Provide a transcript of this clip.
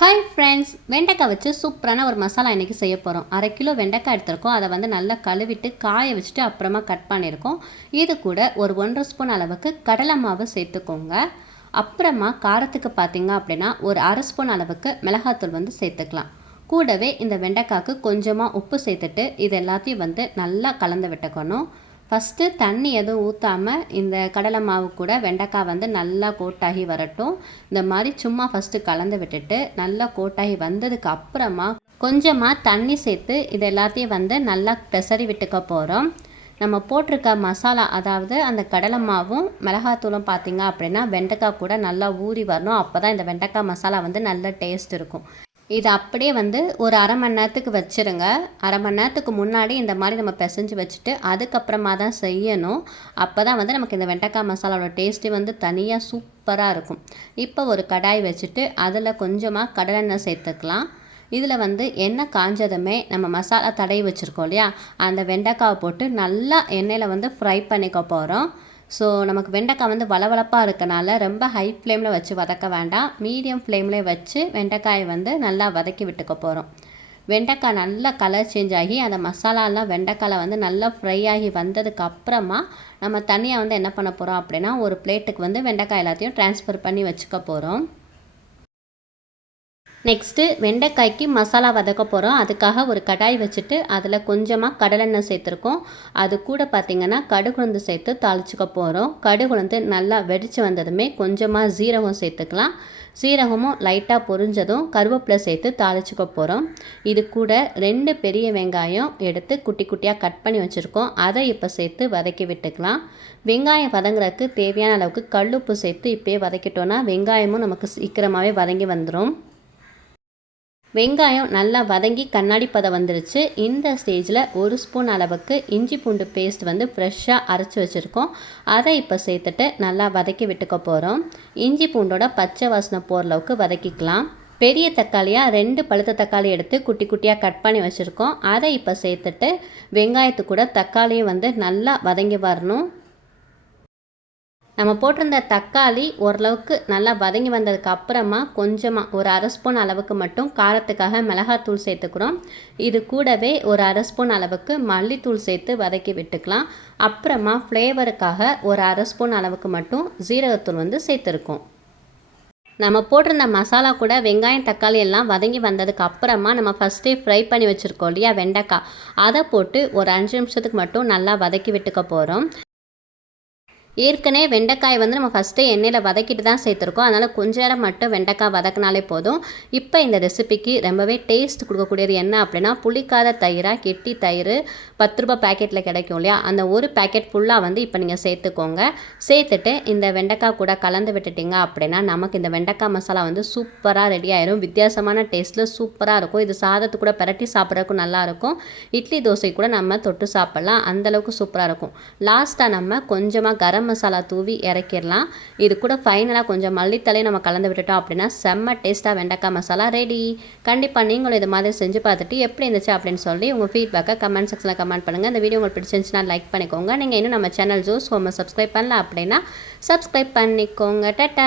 Hi friends வெண்டைக்காய் வச்சு சூப்பரான ஒரு மசாலா இன்றைக்கி செய்ய போகிறோம் அரை கிலோ வெண்டைக்காய் எடுத்திருக்கோம். அதை வந்து நல்லா கழுவிட்டு காய வச்சுட்டு அப்புறமா கட் பண்ணியிருக்கோம் இது கூட ஒரு ஒன்றரை ஸ்பூன் அளவுக்கு கடலை மாவு சேர்த்துக்கோங்க. அப்புறமா காரத்துக்கு பார்த்தீங்க அப்படின்னா ஒரு அரை ஸ்பூன் அளவுக்கு மிளகாத்தூள் வந்து சேர்த்துக்கலாம். கூடவே இந்த வெண்டைக்காய்க்கு கொஞ்சமாக உப்பு சேர்த்துட்டு இது எல்லாத்தையும் வந்து நல்லா கலந்து விட்டுக்கணும். ஃபஸ்ட்டு தண்ணி எதுவும் ஊற்றாமல் இந்த கடலை மாவு கூட வெண்டைக்காய் வந்து நல்லா கோட்டாகி வரட்டும். இந்த மாதிரி சும்மா ஃபஸ்ட்டு கலந்து விட்டுட்டு நல்லா கோட்டாகி வந்ததுக்கு அப்புறமா கொஞ்சமாக தண்ணி சேர்த்து இது எல்லாத்தையும் வந்து நல்லா பெசரி விட்டுக்க போகிறோம் நம்ம போட்டிருக்க மசாலா அதாவது அந்த கடலை மாவும் மிளகாத்தூளும் பார்த்திங்க அப்படின்னா வெண்டைக்காய் கூட நல்லா ஊறி வரணும். அப்போ தான் இந்த வெண்டைக்காய் மசாலா வந்து நல்ல டேஸ்ட் இருக்கும். இதை அப்படியே வந்து ஒரு அரை மணி நேரத்துக்கு வச்சுருங்க. அரை மணி நேரத்துக்கு முன்னாடி இந்த மாதிரி நம்ம பிசைஞ்சு வச்சுட்டு அதுக்கப்புறமா தான் செய்யணும். அப்போ தான் வந்து நமக்கு இந்த வெண்டைக்காய் மசாலாவோட டேஸ்ட்டு வந்து தனியாக சூப்பராக இருக்கும். இப்போ ஒரு கடாய் வச்சுட்டு அதில் கொஞ்சமாக கடலெண்ணெய் சேர்த்துக்கலாம். இதில் வந்து எண்ணெய் காஞ்சதுமே நம்ம மசாலா தடவி வச்சுருக்கோம் இல்லையா? அந்த வெண்டைக்காவை போட்டு நல்லா எண்ணெயில் வந்து ஃப்ரை பண்ணிக்க போகிறோம் ஸோ நமக்கு வெண்டைக்காய் வந்து வளவளப்பாக இருக்கனால ரொம்ப ஹை ஃப்ளேமில் வச்சு வதக்க வேண்டாம். மீடியம் ஃப்ளேம்லேயே வச்சு வெண்டைக்காயை வந்து நல்லா வதக்கி விட்டுக்க போகிறோம் வெண்டைக்காய் நல்லா கலர் சேஞ்ச் ஆகி அந்த மசாலாலாம் வெண்டைக்காயில் வந்து நல்லா ஃப்ரை ஆகி வந்ததுக்கு அப்புறமா நம்ம தனியாக வந்து என்ன பண்ண போகிறோம் அப்படின்னா ஒரு பிளேட்டுக்கு வந்து வெண்டைக்காய் எல்லாத்தையும் ட்ரான்ஸ்ஃபர் பண்ணி வச்சுக்க போகிறோம் நெக்ஸ்ட்டு வெண்டைக்காய்க்கு மசாலா வதக்க போகிறோம் அதுக்காக ஒரு கடாய் வச்சுட்டு அதில் கொஞ்சமாக கடலெண்ணெய் சேர்த்துருக்கோம். அது கூட பார்த்திங்கன்னா கடுகுழந்து சேர்த்து தாளிச்சுக்க போகிறோம் கடுகுழந்து நல்லா வெடித்து வந்ததுமே கொஞ்சமாக ஜீரகம் சேர்த்துக்கலாம். சீரகமும் லைட்டாக பொரிஞ்சதும் கருவேப்பிலை சேர்த்து தாளிச்சுக்க போகிறோம் இது கூட ரெண்டு பெரிய வெங்காயம் எடுத்து குட்டி குட்டியாக கட் பண்ணி வச்சுருக்கோம். அதை இப்போ சேர்த்து வதக்கி விட்டுக்கலாம். வெங்காயம் வதங்குறதுக்கு தேவையான அளவுக்கு கல்லுப்பு சேர்த்து இப்போயே வதக்கிட்டோன்னா வெங்காயமும் நமக்கு சீக்கிரமாகவே வதங்கி வந்துடும் வெங்காயம் நல்லா வதங்கி கண்ணாடி பதம் வந்துருச்சு. இந்த ஸ்டேஜில் ஒரு ஸ்பூன் அளவுக்கு இஞ்சி பூண்டு பேஸ்ட் வந்து ஃப்ரெஷ்ஷாக அரைச்சி வச்சுருக்கோம். அதை இப்போ சேர்த்துட்டு நல்லா வதக்கி விட்டுக்க போகிறோம் இஞ்சி பூண்டோட பச்சை வாசனை போகிற அளவுக்கு வதக்கிக்கலாம். பெரிய தக்காளியாக ரெண்டு பழுத்த தக்காளி எடுத்து குட்டி குட்டியாக கட் பண்ணி வச்சுருக்கோம். அதை இப்போ சேர்த்துட்டு வெங்காயத்து கூட தக்காளியும் வந்து நல்லா வதங்கி வரணும். நம்ம போட்டிருந்த தக்காளி ஓரளவுக்கு நல்லா வதங்கி வந்ததுக்கு அப்புறமா கொஞ்சமாக ஒரு அரை ஸ்பூன் அளவுக்கு மட்டும் காரத்துக்காக மிளகாத்தூள் சேர்த்துக்கிறோம். இது கூடவே ஒரு அரை ஸ்பூன் அளவுக்கு மல்லித்தூள் சேர்த்து வதக்கி விட்டுக்கலாம். அப்புறமா ஃப்ளேவருக்காக ஒரு அரை ஸ்பூன் அளவுக்கு மட்டும் ஜீரகத்தூள் வந்து சேர்த்துருக்கோம். நம்ம போட்டிருந்த மசாலா கூட வெங்காயம் தக்காளி எல்லாம் வதங்கி வந்ததுக்கு அப்புறமா நம்ம ஃபஸ்ட்டே ஃப்ரை பண்ணி வச்சுருக்கோம் இல்லையா வெண்டைக்காய். அதை போட்டு ஒரு அஞ்சு நிமிஷத்துக்கு மட்டும் நல்லா வதக்கி விட்டுக்க போகிறோம் ஏற்கனவே வெண்டைக்காய் வந்து நம்ம ஃபஸ்ட்டு எண்ணெயில் வதக்கிட்டு தான் சேர்த்துருக்கோம். அதனால் கொஞ்ச நேரம் மட்டும் வெண்டைக்காய் வதக்கினாலே போதும். இப்போ இந்த ரெசிபிக்கு ரொம்பவே டேஸ்ட் கொடுக்கக்கூடியது என்ன அப்படின்னா புளிக்காத தயிராக கெட்டி தயிர் பத்து ரூபாய் பேக்கெட்டில் கிடைக்கும் இல்லையா? அந்த ஒரு பேக்கெட் ஃபுல்லாக வந்து இப்போ நீங்கள் சேர்த்துக்கோங்க. சேர்த்துட்டு இந்த வெண்டைக்காய் கூட கலந்து விட்டுட்டிங்க அப்படின்னா நமக்கு இந்த வெண்டைக்காய் மசாலா வந்து சூப்பராக ரெடி ஆயிரும். வித்தியாசமான டேஸ்ட்டில் சூப்பராக இருக்கும். இது சாதத்து கூட பரட்டி சாப்பிட்றதுக்கும் நல்லாயிருக்கும் இட்லி தோசை கூட நம்ம தொட்டு சாப்பிட்லாம். அந்தளவுக்கு சூப்பராக இருக்கும். லாஸ்ட்டாக நம்ம கொஞ்சமாக கரம் மசாலா தூவி இறக்கிடலாம். இது கூட ஃபைனலாக கொஞ்சம் மல்லித்தலை நம்ம கலந்து விட்டுட்டோம் அப்படின்னா செம்ம டேஸ்ட்டாக வெண்டைக்காய் மசாலா ரெடி கண்டிப்பாக நீங்களும் இது மாதிரி செஞ்சு பார்த்துட்டு எப்படி இருந்துச்சு அப்படின்னு சொல்லி உங்கள் ஃபீட்பேக்கை கமெண்ட் செக்ஷனில் கமெண்ட் பண்ணுங்கள் இந்த வீடியோ உங்களுக்கு பிடிச்சிருந்துச்சுன்னா லைக் பண்ணிக்கோங்க. நீங்கள் இன்னும் நம்ம சேனல் ஜூஸ் ஹோமை சப்ஸ்கிரைப் பண்ணல அப்படின்னா சப்ஸ்கிரைப் பண்ணிக்கோங்க. டட்டா!